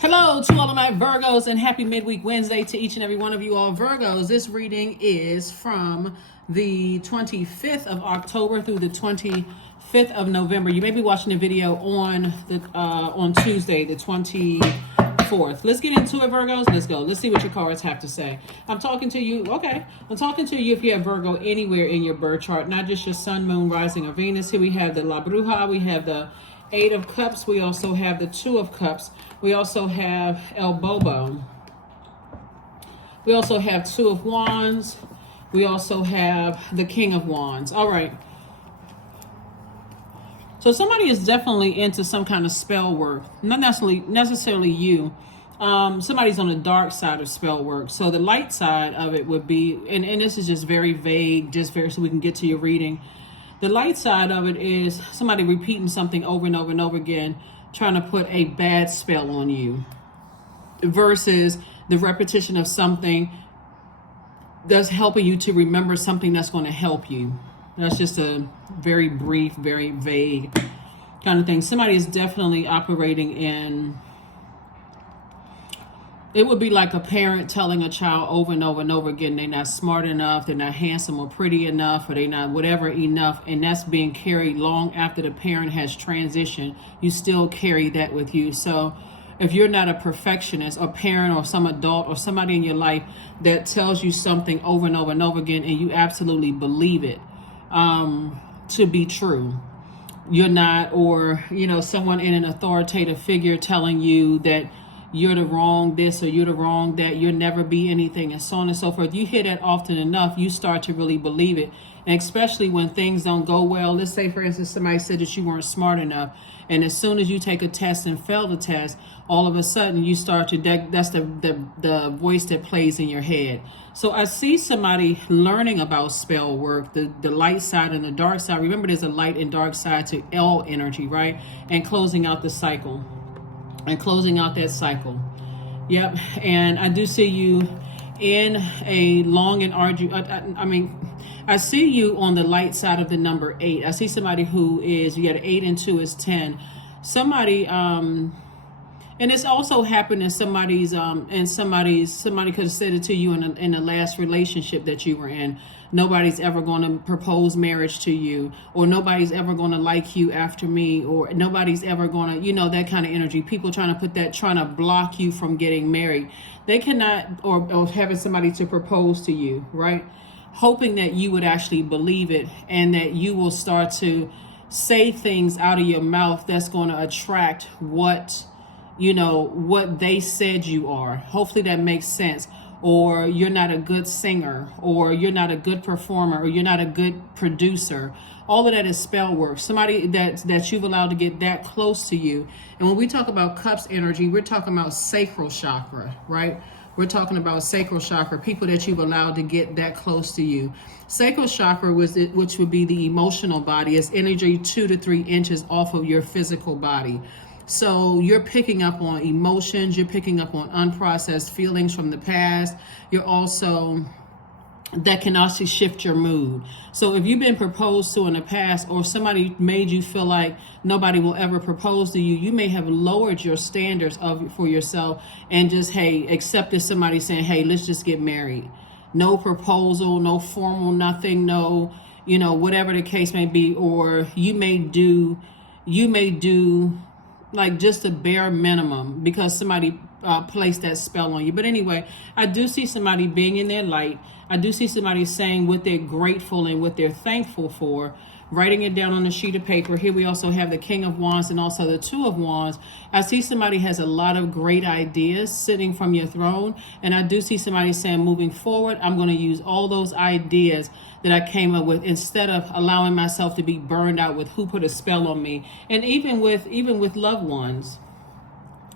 Hello to all of my Virgos and happy midweek Wednesday to each and every one of you all Virgos. This reading is from the 25th of October through the 25th of November. You may be watching the video on Tuesday, the 24th. Let's get into it, Virgos. Let's go. Let's see what your cards have to say. I'm talking to you. Okay. I'm talking to you if you have Virgo anywhere in your birth chart, not just your sun, moon, rising, or Venus. Here we have the La Bruja. We have the Eight of Cups. We also have the Two of Cups. We also have El Bobo. We also have Two of Wands. We also have the King of Wands. All right. So somebody is definitely into some kind of spell work. Not necessarily you. Somebody's on the dark side of spell work. So the light side of it would be, and this is just very vague, just very so we can get to your reading. The light side of it is somebody repeating something over and over and over again, trying to put a bad spell on you, versus the repetition of something that's helping you to remember something that's going to help you. That's just a very brief, very vague kind of thing. Somebody is definitely operating in, it would be like a parent telling a child over and over and over again, they're not smart enough, they're not handsome or pretty enough, or they're not whatever enough, and that's being carried long after the parent has transitioned. You still carry that with you. So if you're not a perfectionist or parent or some adult or somebody in your life that tells you something over and over and over again and you absolutely believe it to be true, you're not, or someone in an authoritative figure telling you that you're the wrong this or you're the wrong that, you'll never be anything, and so on and so forth. You hear that often enough, you start to really believe it. And especially when things don't go well. Let's say, for instance, somebody said that you weren't smart enough, and as soon as you take a test and fail the test, all of a sudden you start to, that's the voice that plays in your head. So I see somebody learning about spell work, the light side and the dark side. Remember, there's a light and dark side to all energy, right? And closing out the cycle. And closing out that cycle. Yep. And I do see you in a long and arduous, I see you on the light side of the number 8. I see somebody who is, you got an 8 and 2 is 10. Somebody, and it's also happened in somebody could have said it to you in the last relationship that you were in. Nobody's ever going to propose marriage to you, or nobody's ever going to like you after me, or nobody's ever going to, that kind of energy. People trying to block you from getting married. They cannot, or having somebody to propose to you, right? Hoping that you would actually believe it and that you will start to say things out of your mouth that's going to attract what they said you are. Hopefully that makes sense. Or you're not a good singer, or you're not a good performer, or you're not a good producer. All of that is spell work. Somebody that you've allowed to get that close to you. And when we talk about cups energy, we're talking about sacral chakra, right? We're talking about sacral chakra, people that you've allowed to get that close to you. Sacral chakra, which would be the emotional body, is energy 2 to 3 inches off of your physical body. So you're picking up on emotions, you're picking up on unprocessed feelings from the past. That can also shift your mood. So if you've been proposed to in the past, or somebody made you feel like nobody will ever propose to you, you may have lowered your standards for yourself and just, accepted somebody saying, hey, let's just get married. No proposal, no formal nothing, no, whatever the case may be. Or you may do like just a bare minimum because somebody placed that spell on you. But anyway, I do see somebody being in their light. I do see somebody saying what they're grateful and what they're thankful for, writing it down on a sheet of paper. Here we also have the King of Wands and also the Two of Wands. I see somebody has a lot of great ideas sitting from your throne. And I do see somebody saying, moving forward, I'm going to use all those ideas that I came up with instead of allowing myself to be burned out with who put a spell on me. And even with loved ones.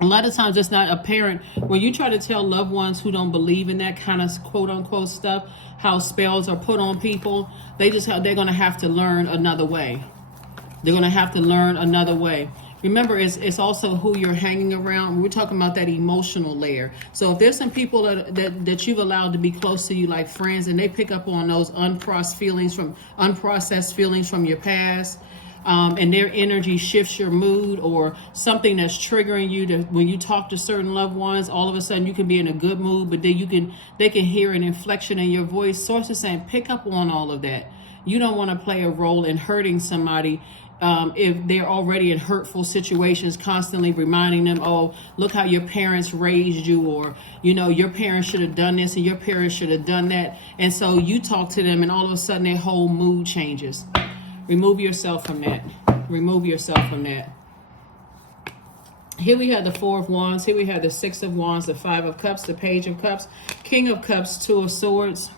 A lot of times it's not apparent when you try to tell loved ones who don't believe in that kind of quote unquote stuff, how spells are put on people. They're going to have to learn another way. They're going to have to learn another way. Remember, it's also who you're hanging around. We're talking about that emotional layer. So if there's some people that you've allowed to be close to you, like friends, and they pick up on those unprocessed feelings from your past, and their energy shifts your mood, or something that's triggering you to, when you talk to certain loved ones, all of a sudden you can be in a good mood, but then they can hear an inflection in your voice. Source is saying pick up on all of that. You don't want to play a role in hurting somebody if they're already in hurtful situations, constantly reminding them, oh, look how your parents raised you, or, you know, your parents should have done this and your parents should have done that. And so you talk to them and all of a sudden their whole mood changes. Remove yourself from that. Remove yourself from that. Here we have the Four of Wands. Here we have the Six of Wands, the Five of Cups, the Page of Cups, King of Cups, Two of Swords.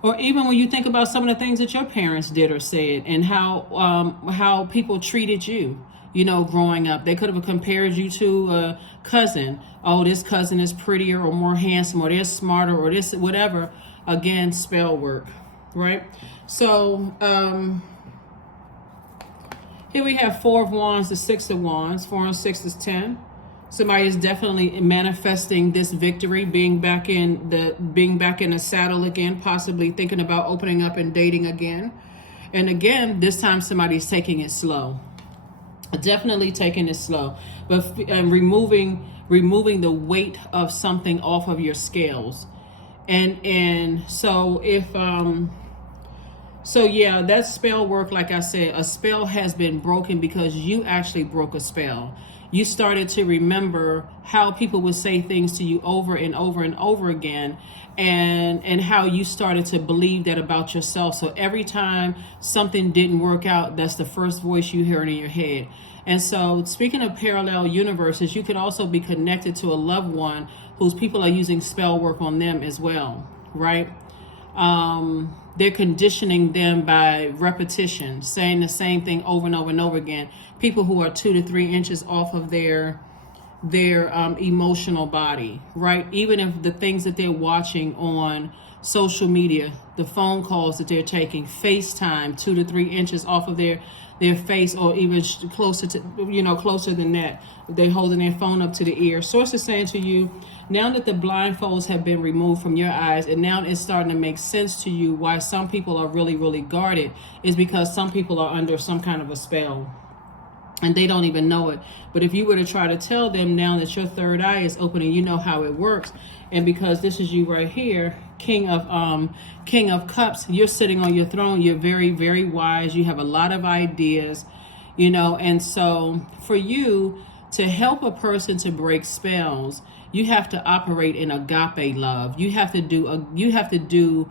Or even when you think about some of the things that your parents did or said, and how people treated you, you know, growing up. They could have compared you to a cousin. Oh, this cousin is prettier or more handsome, or they're smarter, or this, whatever. Again, spell work, right? So here we have Four of Wands, the Six of Wands. 4 and 6 is 10. Somebody is definitely manifesting this victory, being back in the saddle again, possibly thinking about opening up and dating again. And again, this time somebody's taking it slow. Definitely taking it slow, but removing the weight of something off of your scales. And so if so yeah, that spell work, like I said, a spell has been broken because you actually broke a spell. You started to remember how people would say things to you over and over and over again, and how you started to believe that about yourself. So every time something didn't work out, that's the first voice you heard in your head. And so speaking of parallel universes, you could also be connected to a loved one whose people are using spell work on them as well, right? They're conditioning them by repetition, saying the same thing over and over and over again. People who are 2 to 3 inches off of their emotional body, right? Even if the things that they're watching on social media, the phone calls that they're taking, FaceTime, 2 to 3 inches off of their face, or even closer than that. They're holding their phone up to the ear. Source is saying to you, now that the blindfolds have been removed from your eyes, and now it's starting to make sense to you why some people are really, really guarded, is because some people are under some kind of a spell and they don't even know it. But if you were to try to tell them now that your third eye is open and you know how it works, and because this is you right here, King of Cups, you're sitting on your throne, you're very, very wise, you have a lot of ideas, you know. And so for you to help a person to break spells, you have to operate in agape love. You have to do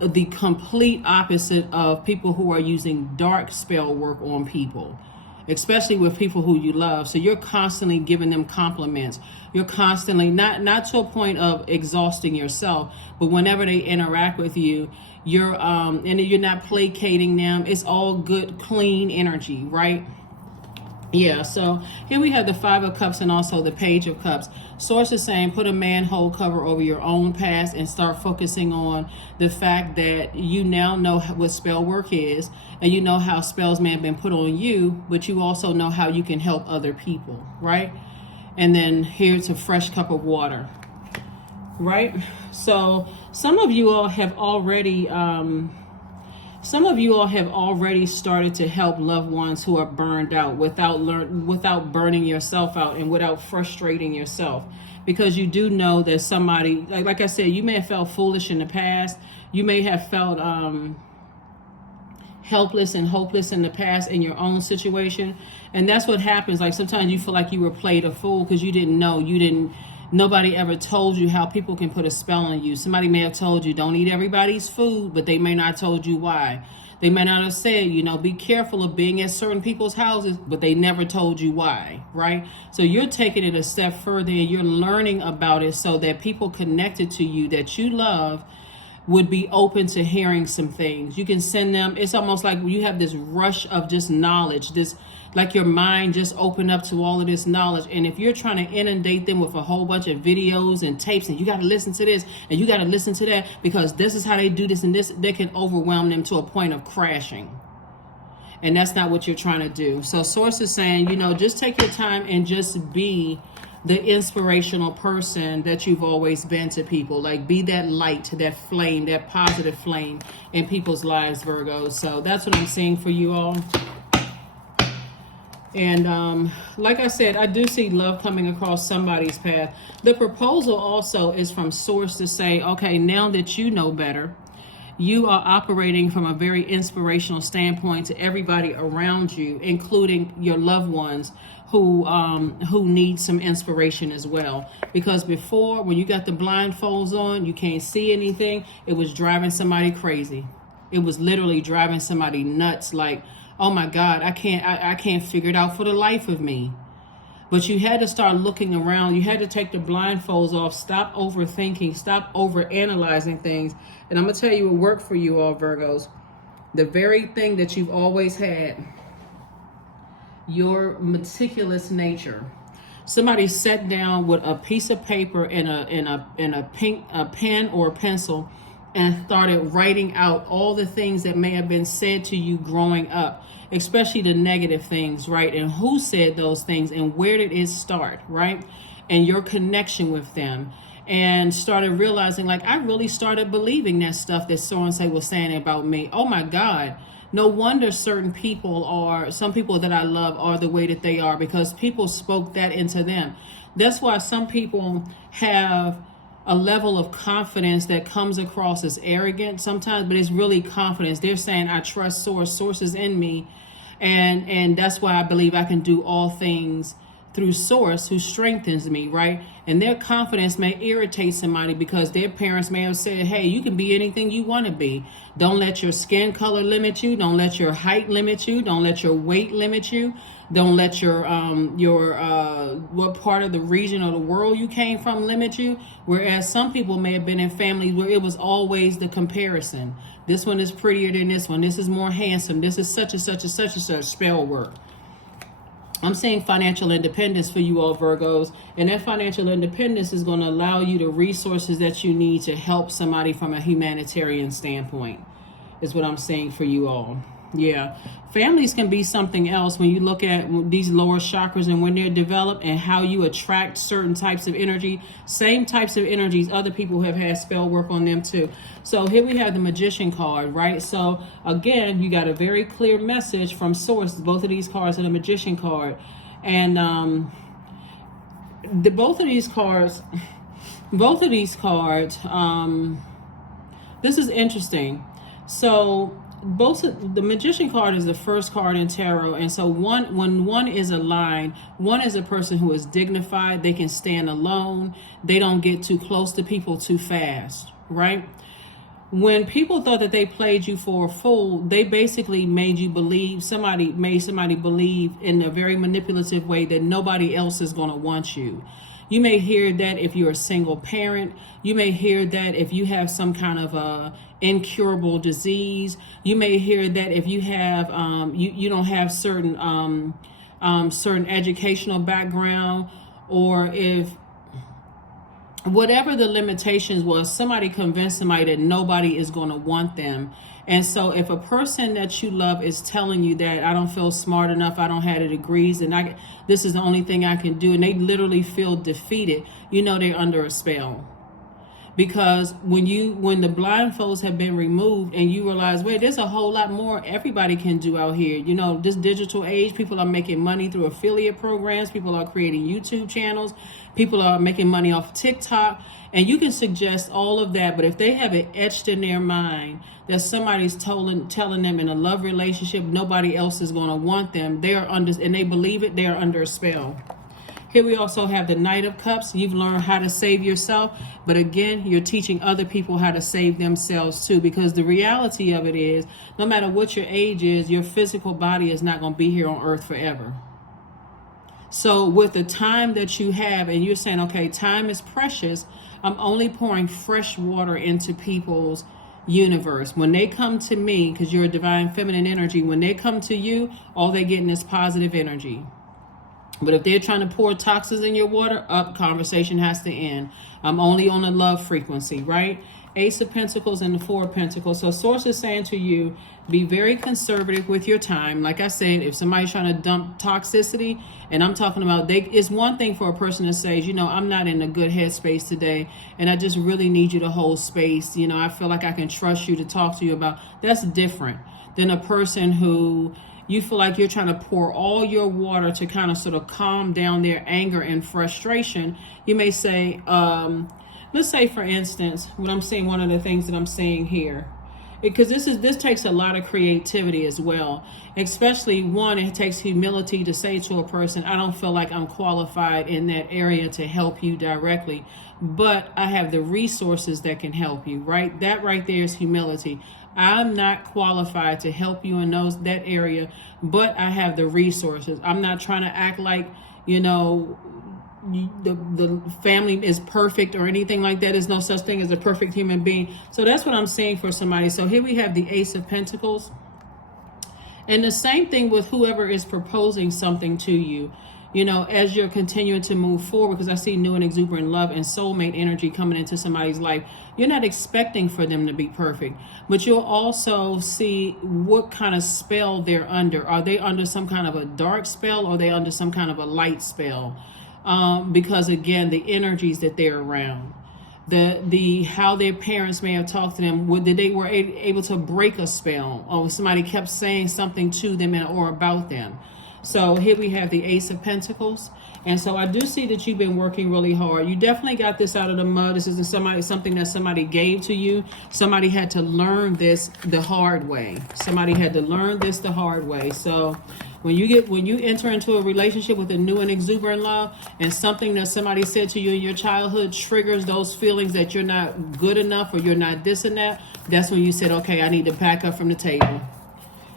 the complete opposite of people who are using dark spell work on people, especially with people who you love. So you're constantly giving them compliments. You're constantly, not to a point of exhausting yourself, but whenever they interact with you, you're and you're not placating them. It's all good, clean energy, right? Yeah, so here we have the Five of Cups and also the Page of Cups. Source is saying put a manhole cover over your own past and start focusing on the fact that you now know what spell work is, and you know how spells may have been put on you, but you also know how you can help other people, right? And then here's a fresh cup of water, right? So some of you all have already started to help loved ones who are burned out without burning yourself out and without frustrating yourself, because you do know that somebody, like I said, you may have felt foolish in the past. You may have felt helpless and hopeless in the past in your own situation. And that's what happens. Like sometimes you feel like you were played a fool because you didn't know. Nobody ever told you how people can put a spell on you. Somebody may have told you don't eat everybody's food, but they may not have told you why. They may not have said, be careful of being at certain people's houses, but they never told you why, right? So you're taking it a step further and you're learning about it so that people connected to you that you love would be open to hearing some things. You can send them, it's almost like you have this rush of just knowledge, like your mind just opened up to all of this knowledge. And if you're trying to inundate them with a whole bunch of videos and tapes, and you got to listen to this and you got to listen to that because this is how they do this and this, they can overwhelm them to a point of crashing. And that's not what you're trying to do. So source is saying, just take your time and just be the inspirational person that you've always been to people. Like, be that light, that flame, that positive flame in people's lives, Virgo. So that's what I'm seeing for you all. And like I said, I do see love coming across somebody's path. The proposal also is from source to say, okay, now that you know better, you are operating from a very inspirational standpoint to everybody around you, including your loved ones who need some inspiration as well. Because before, when you got the blindfolds on, you can't see anything. It was driving somebody crazy. It was literally driving somebody nuts. Like, oh my God, I can't figure it out for the life of me. But you had to start looking around. You had to take the blindfolds off. Stop overthinking. Stop overanalyzing things. And I'm going to tell you what worked for you all, Virgos. The very thing that you've always had. Your meticulous nature. Somebody sat down with a piece of paper and a pen or a pencil and started writing out all the things that may have been said to you growing up, especially the negative things, right? And who said those things and where did it start, right? And your connection with them. And started realizing, like, I really started believing that stuff that so-and-so was saying about me. Oh my God. No wonder some people that I love are the way that they are, because people spoke that into them. That's why some people have a level of confidence that comes across as arrogant sometimes, but it's really confidence. They're saying, I trust source is in me. And that's why I believe I can do all things through source who strengthens me, right? And their confidence may irritate somebody because their parents may have said, hey, you can be anything you want to be. Don't let your skin color limit you. Don't let your height limit you. Don't let your weight limit you. Don't let your what part of the region or the world you came from limit you. Whereas some people may have been in families where it was always the comparison. This one is prettier than this one. This is more handsome. This is such and such and such and such spell work. I'm seeing financial independence for you all, Virgos. And that financial independence is going to allow you the resources that you need to help somebody from a humanitarian standpoint, is what I'm saying for you all. Yeah. Families can be something else when you look at these lower chakras and when they're developed and how you attract certain types of energy. Same types of energies other people have had spell work on them too. So here we have the Magician card, right? So again, you got a very clear message from source. Both of these cards are the Magician card. And both of these cards, this is interesting. So the Magician card is the first card in tarot, and so when one is aligned, one is a person who is dignified. They can stand alone. They don't get too close to people too fast, right? When people thought that they played you for a fool, they basically made somebody believe in a very manipulative way that nobody else is going to want you. You may hear that if you're a single parent. You may hear that if you have some kind of a incurable disease. You may hear that if you have you don't have certain educational background, or if whatever the limitations was, somebody convinced somebody that nobody is going to want them. And so if a person that you love is telling you that I don't feel smart enough, I don't have the degrees, and this is the only thing I can do, and they literally feel defeated, you know they're under a spell. Because when the blindfolds have been removed and you realize, wait, there's a whole lot more everybody can do out here. You know, this digital age, people are making money through affiliate programs. People are creating YouTube channels. People are making money off TikTok. And you can suggest all of that. But if they have it etched in their mind that somebody's telling them in a love relationship, nobody else is going to want them, and they believe it, they're under a spell. Here we also have the Knight of Cups. You've learned how to save yourself. But again, you're teaching other people how to save themselves too. Because the reality of it is, no matter what your age is, your physical body is not going to be here on earth forever. So with the time that you have, and you're saying, okay, time is precious, I'm only pouring fresh water into people's universe. When they come to me, because you're a divine feminine energy, when they come to you, all they're getting is positive energy. But if they're trying to pour toxins in your water, conversation has to end. I'm only on a love frequency, right? Ace of Pentacles and the Four of Pentacles. So Source is saying to you, be very conservative with your time. Like I said, if somebody's trying to dump toxicity, and I'm talking about, it's one thing for a person to say, you know, I'm not in a good headspace today, and I just really need you to hold space. You know, I feel like I can trust you to talk to you about. That's different than a person who you feel like you're trying to pour all your water to kind of sort of calm down their anger and frustration. You may say, let's say, for instance, what I'm saying, one of the things that I'm saying here, because this takes a lot of creativity as well. Especially, one, it takes humility to say to a person, I don't feel like I'm qualified in that area to help you directly, but I have the resources that can help you, right? That right there is humility. I'm not qualified to help you in that area, but I have the resources. I'm not trying to act like, you know, the family is perfect or anything like that. There's no such thing as a perfect human being. So that's what I'm saying for somebody. So here we have the Ace of Pentacles. And the same thing with whoever is proposing something to you. You know, as you're continuing to move forward, because I see new and exuberant love and soulmate energy coming into somebody's life, you're not expecting for them to be perfect, but you'll also see what kind of spell they're under. Are they under some kind of a dark spell, or are they under some kind of a light spell? Because again, the energies that they're around, the how their parents may have talked to them, whether they were able to break a spell, or somebody kept saying something to them or about them. So here we have the Ace of Pentacles. And so I do see that you've been working really hard. You definitely got this out of the mud. This isn't something that somebody gave to you. Somebody had to learn this the hard way. Somebody had to learn this the hard way. So when you enter into a relationship with a new and exuberant love, and something that somebody said to you in your childhood triggers those feelings that you're not good enough, or you're not this and that, that's when you said, okay, I need to back up from the table.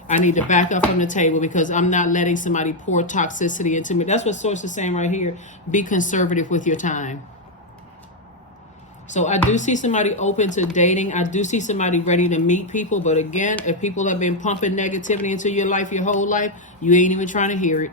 I need to back up from the table, because I'm not letting somebody pour toxicity into me. That's what Source is saying right here. Be conservative with your time. So I do see somebody open to dating. I do see somebody ready to meet people. But again, if people have been pumping negativity into your life your whole life, you ain't even trying to hear it.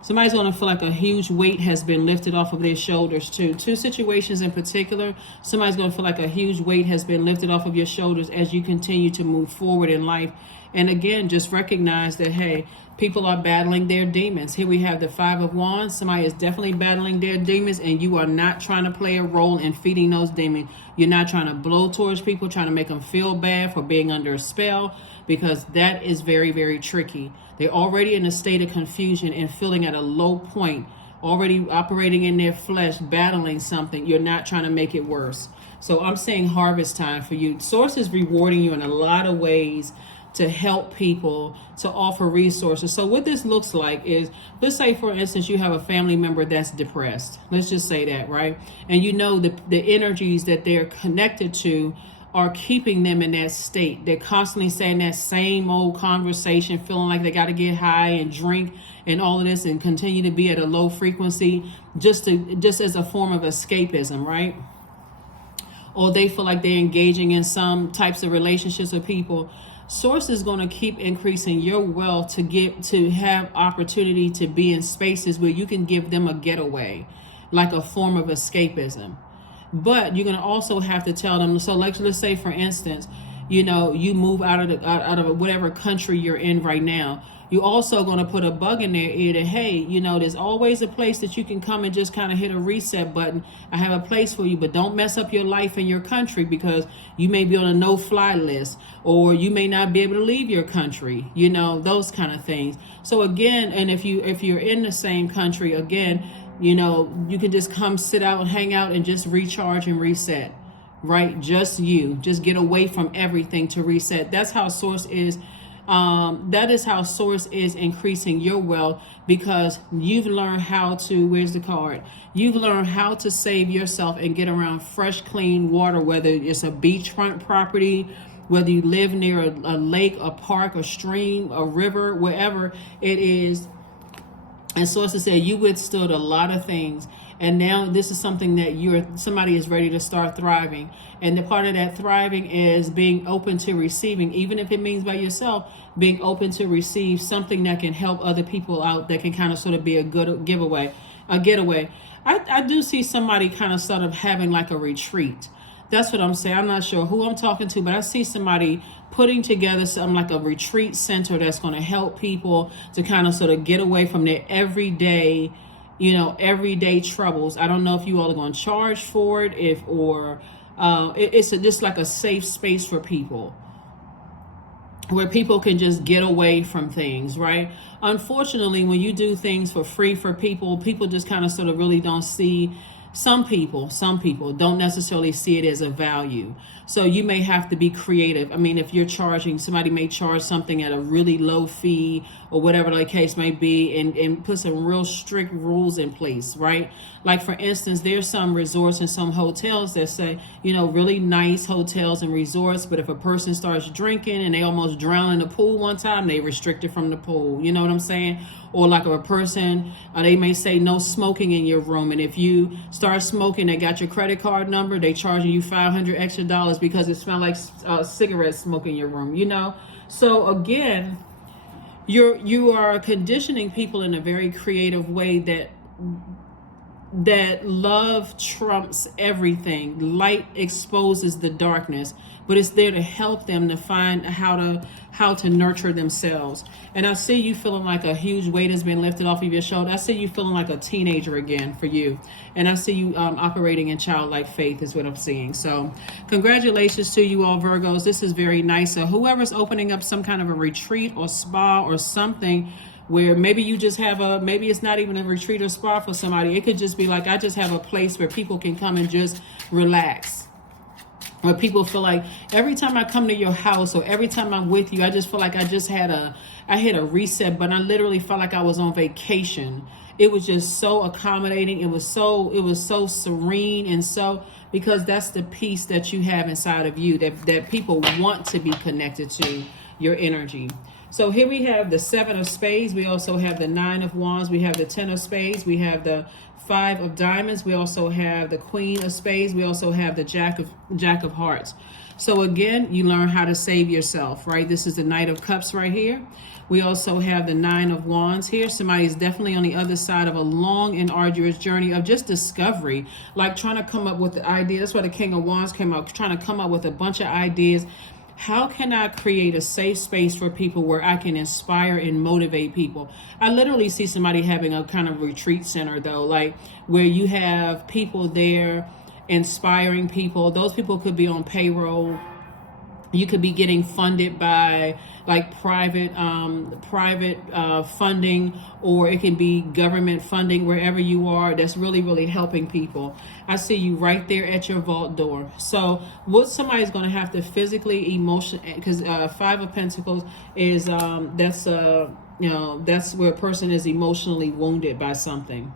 Somebody's going to feel like a huge weight has been lifted off of their shoulders too. Two situations in particular. Somebody's going to feel like a huge weight has been lifted off of your shoulders as you continue to move forward in life. And again, just recognize that, hey, people are battling their demons. Here we have the Five of Wands. Somebody is definitely battling their demons, and you are not trying to play a role in feeding those demons. You're not trying to blow towards people, trying to make them feel bad for being under a spell, because that is very, very tricky. They're already in a state of confusion and feeling at a low point, already operating in their flesh, battling something. You're not trying to make it worse. So I'm saying harvest time for you. Source is rewarding you in a lot of ways to help people, to offer resources. So what this looks like is, let's say, for instance, you have a family member that's depressed. Let's just say that, right? And you know the energies that they're connected to are keeping them in that state. They're constantly saying that same old conversation, feeling like they got to get high and drink and all of this and continue to be at a low frequency just as a form of escapism, right? Or they feel like they're engaging in some types of relationships with people. Source is going to keep increasing your wealth to have opportunity to be in spaces where you can give them a getaway, like a form of escapism. But you're going to also have to tell them, so let's say, for instance, you know, you move out of whatever country you're in right now. You're also going to put a bug in their ear that, hey, you know, there's always a place that you can come and just kind of hit a reset button. I have a place for you, but don't mess up your life in your country, because you may be on a no-fly list, or you may not be able to leave your country, you know, those kind of things. So again, and if you're in the same country, again, you know, you can just come sit out and hang out and just recharge and reset, right? Just get away from everything to reset. That's how Source is. That is how Source is increasing your wealth, because you've learned how to, where's the card? You've learned how to save yourself and get around fresh, clean water, whether it's a beachfront property, whether you live near a lake, a park, a stream, a river, wherever it is. And Source said you withstood a lot of things. And now this is something that somebody is ready to start thriving. And the part of that thriving is being open to receiving, even if it means by yourself, being open to receive something that can help other people out, that can kind of sort of be a good getaway. I do see somebody kind of sort of having like a retreat. That's what I'm saying. I'm not sure who I'm talking to, but I see somebody putting together something like a retreat center that's going to help people to kind of sort of get away from their everyday, everyday troubles. I don't know if you all are going to charge for it, it's just like a safe space for people where people can just get away from things, right? Unfortunately, when you do things for free for people, people just kind of sort of really don't see, some people don't necessarily see it as a value. So you may have to be creative. I mean, if you're charging, somebody may charge something at a really low fee or whatever the case may be, and put some real strict rules in place, right? Like, for instance, there's some resorts and some hotels that say, really nice hotels and resorts, but if a person starts drinking and they almost drown in the pool one time, they restrict it from the pool. You know what I'm saying? Or like a person, they may say no smoking in your room, and if you start smoking, they got your credit card number, they charging you $500 extra because it smells like cigarette smoke in your room. So again, you are conditioning people in a very creative way that love trumps everything. Light exposes the darkness, but it's there to help them to find how to nurture themselves. And I see you feeling like a huge weight has been lifted off of your shoulder. I see you feeling like a teenager again for you. And I see you operating in childlike faith is what I'm seeing. So congratulations to you all, Virgos. This is very nice. So whoever's opening up some kind of a retreat or spa or something, where maybe you just have maybe it's not even a retreat or spa for somebody. It could just be like, I just have a place where people can come and just relax. Where people feel like every time I come to your house or every time I'm with you, I just feel like I hit a reset button. I literally felt like I was on vacation. It was just so accommodating. It was so serene, and so, because that's the peace that you have inside of you, that people want to be connected to your energy. So here we have the 7 of spades. We also have the 9 of wands. We have the 10 of spades. We have the 5 of diamonds. We also have the Queen of spades. We also have the Jack of hearts. So again, you learn how to save yourself, right? This is the Knight of cups right here. We also have the 9 of wands here. Somebody's definitely on the other side of a long and arduous journey of just discovery, like trying to come up with the idea. That's why the King of wands came out, trying to come up with a bunch of ideas. How can I create a safe space for people where I can inspire and motivate people? I literally see somebody having a kind of retreat center, though, like where you have people there inspiring people. Those people could be on payroll. You could be getting funded by like private funding, or it can be government funding wherever you are. That's really, really helping people. I see you right there at your vault door. So what somebody's going to have to physically, because 5 of Pentacles is that's where a person is emotionally wounded by something.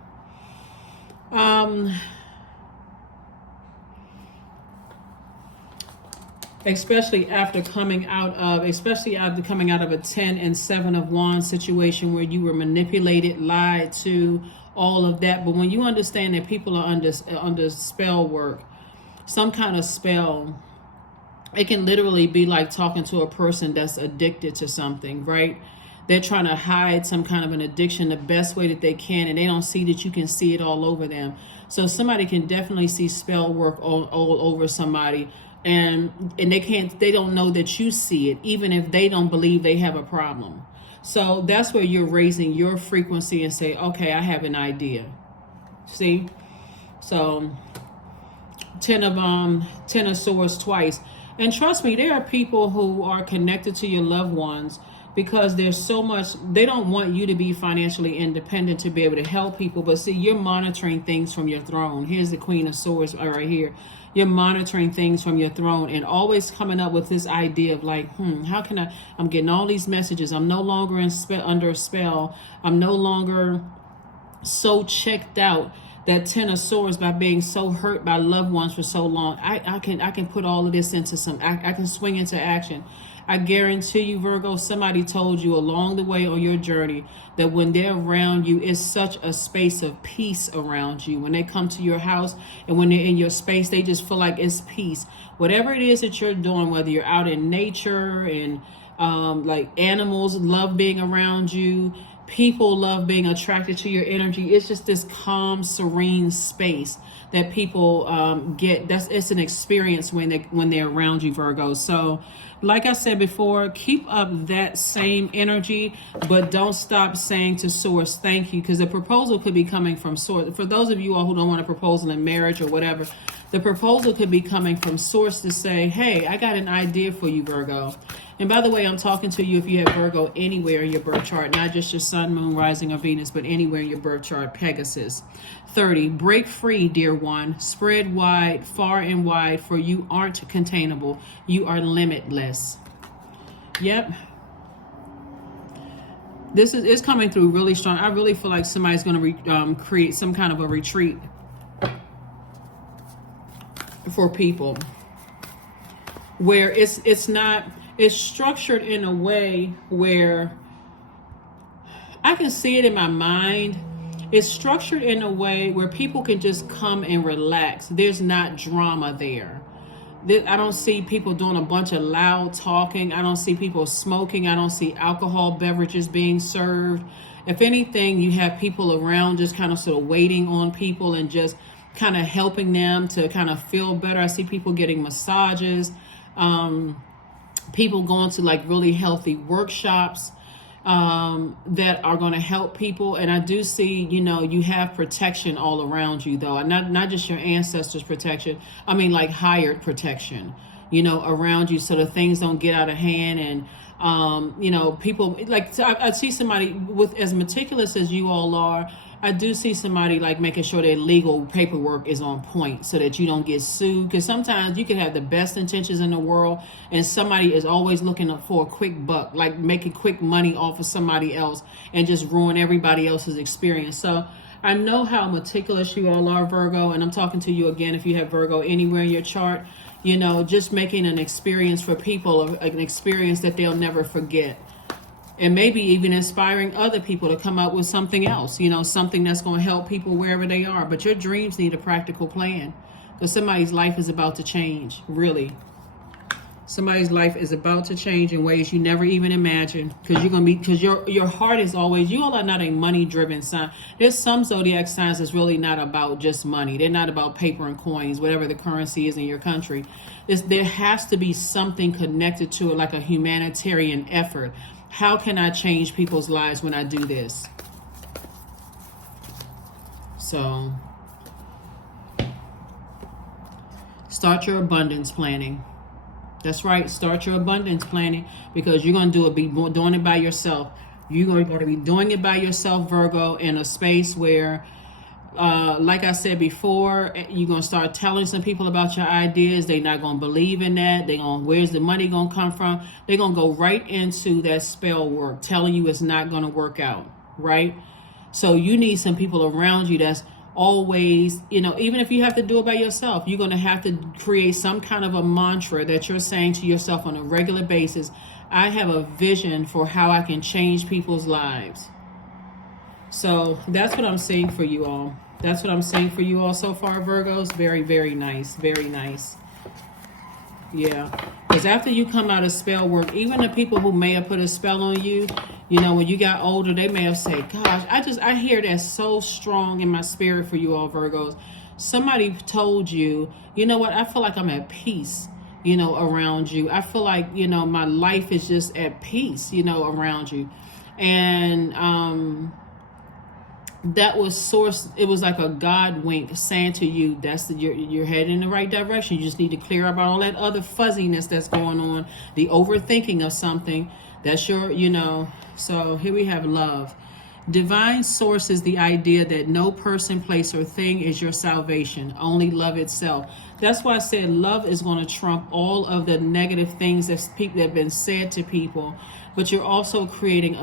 Especially after coming out of a 10 and 7 of wands situation where you were manipulated, lied to, all of that. But when you understand that people are under spell work, some kind of spell, it can literally be like talking to a person that's addicted to something, right? They're trying to hide some kind of an addiction the best way that they can, and they don't see that you can see it all over them. So somebody can definitely see spell work all over somebody. And they don't know that you see it, even if they don't believe they have a problem. So that's where you're raising your frequency and say, okay, I have an idea. See? So 10 of swords twice. And trust me, there are people who are connected to your loved ones because there's so much, they don't want you to be financially independent to be able to help people. But see, you're monitoring things from your throne. Here's the Queen of Swords right here. You're monitoring things from your throne and always coming up with this idea of like, how can I'm getting all these messages. I'm no longer under a spell. I'm no longer so checked out. That 10 of swords, by being so hurt by loved ones for so long, I can put all of this into I can swing into action. I guarantee you, Virgo, somebody told you along the way on your journey that when they're around you, it's such a space of peace around you. When they come to your house and when they're in your space, they just feel like it's peace. Whatever it is that you're doing, whether you're out in nature and like animals love being around you, People love being attracted to your energy. It's just this calm, serene space that people get. It's an experience when they're around you, Virgo. So, like I said before, keep up that same energy, but don't stop saying to Source, thank you, because the proposal could be coming from Source. For those of you all who don't want a proposal in marriage or whatever, the proposal could be coming from Source to say, hey, I got an idea for you, Virgo. And by the way, I'm talking to you if you have Virgo anywhere in your birth chart, not just your sun, moon, rising, or Venus, but anywhere in your birth chart, Pegasus. 30, break free, dear one. Spread wide, far and wide, for you aren't containable. You are limitless. Yep. This is coming through really strong. I really feel like somebody's going to create some kind of a retreat for people where it's structured in a way where I can see it in my mind. It's structured in a way where people can just come and relax. There's not drama there. I don't see people doing a bunch of loud talking. I don't see people smoking. I don't see alcohol beverages being served. If anything, you have people around just kind of sort of waiting on people and just kind of helping them to kind of feel better. I see people getting massages, people going to like really healthy workshops that are going to help people. And I do see, you have protection all around you, though. Not just your ancestors' protection. I mean, like hired protection, around you so that things don't get out of hand. And, people like, I see somebody with as meticulous as you all are. I do see somebody like making sure their legal paperwork is on point so that you don't get sued. Because sometimes you can have the best intentions in the world and somebody is always looking up for a quick buck, like making quick money off of somebody else and just ruin everybody else's experience. So I know how meticulous you all are, Virgo, and I'm talking to you again if you have Virgo anywhere in your chart, just making an experience for people, an experience that they'll never forget. And maybe even inspiring other people to come up with something else, something that's going to help people wherever they are. But your dreams need a practical plan because somebody's life is about to change, really. Somebody's life is about to change in ways you never even imagined because your heart is always, you all are not a money-driven sign. There's some zodiac signs that's really not about just money. They're not about paper and coins, whatever the currency is in your country. There has to be something connected to it, like a humanitarian effort. How can I change people's lives when I do this? So, start your abundance planning. That's right. Start your abundance planning because you're going to be doing it by yourself. You're going to be doing it by yourself, Virgo, in a space where, like I said before, you're going to start telling some people about your ideas. They're not going to believe in that. Where's the money going to come from? They're going to go right into that spell work, telling you it's not going to work out, right? So you need some people around you that's always, even if you have to do it by yourself, you're going to have to create some kind of a mantra that you're saying to yourself on a regular basis. I have a vision for how I can change people's lives. So that's what I'm saying for you all. That's what I'm saying for you all so far, Virgos. Very, very nice. Very nice. Yeah. Because after you come out of spell work, even the people who may have put a spell on you, when you got older, they may have said, gosh, I hear that so strong in my spirit for you all, Virgos. Somebody told you, you know what, I feel like I'm at peace, around you. I feel like, my life is just at peace, around you. And, that was source. It was like a God wink saying to you, you're heading in the right direction. You just need to clear up all that other fuzziness that's going on, the overthinking of something. That's so here we have love. Divine source is the idea that no person, place, or thing is your salvation, only love itself. That's why I said love is going to trump all of the negative things that have been said to people. But you're also creating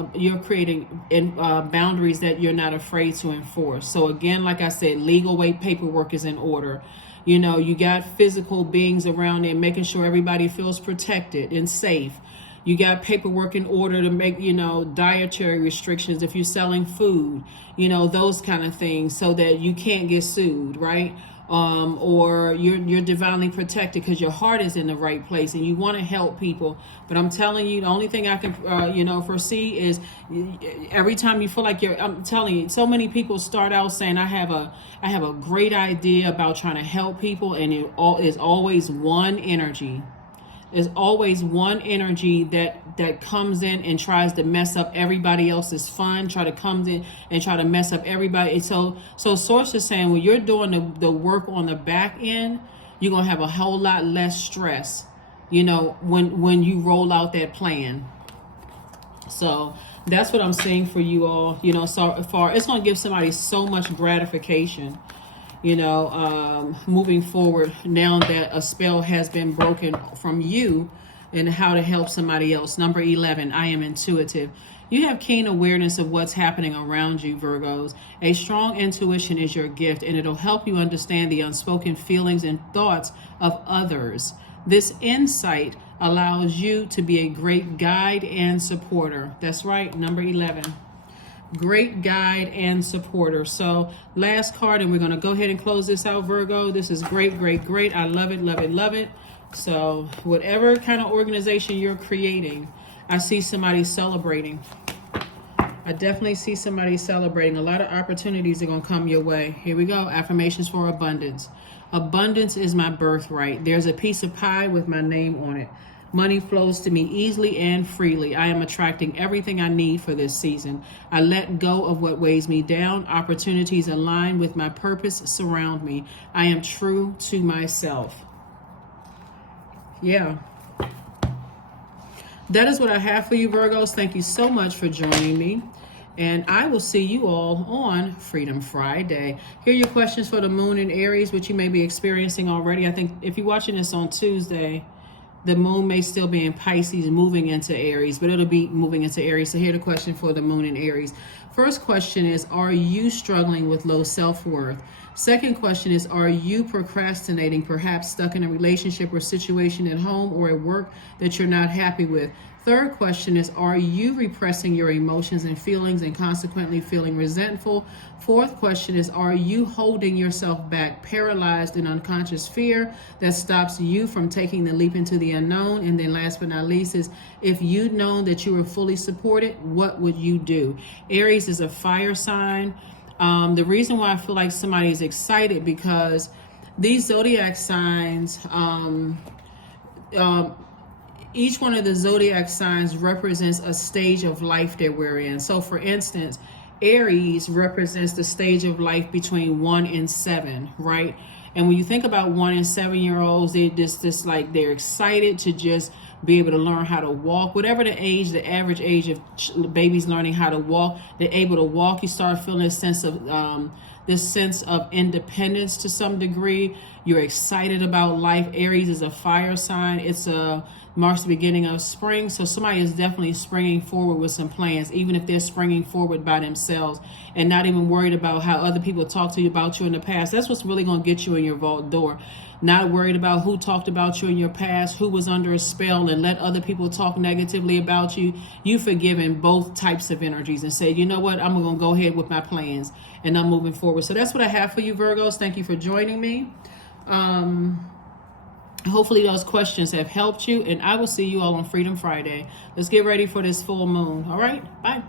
boundaries that you're not afraid to enforce. So again, like I said, legal weight paperwork is in order. You got physical beings around there making sure everybody feels protected and safe. You got paperwork in order to make, dietary restrictions if you're selling food, those kind of things so that you can't get sued, right? or you're divinely protected because your heart is in the right place and you want to help people. But I'm telling you, the only thing I can foresee is every time you feel like I'm telling you, so many people start out saying I have a great idea about trying to help people, and it is always one energy. There's always one energy that comes in and tries to mess up everybody else's fun, try to come in and try to mess up everybody. So Source is saying when you're doing the work on the back end, you're going to have a whole lot less stress, when you roll out that plan. So that's what I'm saying for you all, so far. It's going to give somebody so much gratification, moving forward now that a spell has been broken from you, and how to help somebody else. Number 11, I am intuitive. You have keen awareness of what's happening around you, Virgos. A strong intuition is your gift, and it'll help you understand the unspoken feelings and thoughts of others. This insight allows you to be a great guide and supporter. That's right, number 11. Great guide and supporter. So last card, and we're going to go ahead and close this out, Virgo. This is great, great, great. I love it, love it, love it. So whatever kind of organization you're creating, I see somebody celebrating. I definitely see somebody celebrating. A lot of opportunities are going to come your way. Here we go. Affirmations for abundance. Abundance is my birthright. There's a piece of pie with my name on it. Money flows to me easily and freely. I am attracting everything I need for this season. I let go of what weighs me down. Opportunities aligned with my purpose surround me. I am true to myself. Yeah. That is what I have for you, Virgos. Thank you so much for joining me. And I will see you all on Freedom Friday. Here are your questions for the moon in Aries, which you may be experiencing already. I think if you're watching this on Tuesday, the moon may still be in Pisces moving into Aries, but it'll be moving into Aries. So here's the question for the moon in Aries. First question is, are you struggling with low self-worth? Second question is, are you procrastinating, perhaps stuck in a relationship or situation at home or at work that you're not happy with? Third question is, are you repressing your emotions and feelings and consequently feeling resentful? Fourth question is, are you holding yourself back, paralyzed in unconscious fear that stops you from taking the leap into the unknown? And then last but not least is, if you'd known that you were fully supported, what would you do? Aries is a fire sign. The reason why I feel like somebody is excited because these zodiac signs, each one of the zodiac signs represents a stage of life that we're in. So for instance, Aries represents the stage of life between 1 and 7, right? And when you think about 1 and 7-year-olds, they're just like, they're excited to just be able to learn how to walk. Whatever the age, the average age of babies learning how to walk, they're able to walk. You start feeling this sense of independence to some degree. You're excited about life. Aries is a fire sign. Marks the beginning of spring. So somebody is definitely springing forward with some plans, even if they're springing forward by themselves and not even worried about how other people talk to you about you in the past. That's what's really going to get you in your vault door. Not worried about who talked about you in your past, who was under a spell and let other people talk negatively about you. You forgiven both types of energies and say, you know what, I'm going to go ahead with my plans and I'm moving forward. So that's what I have for you, Virgos. Thank you for joining me. Hopefully those questions have helped you, and I will see you all on Freedom Friday. Let's get ready for this full moon. All right, bye.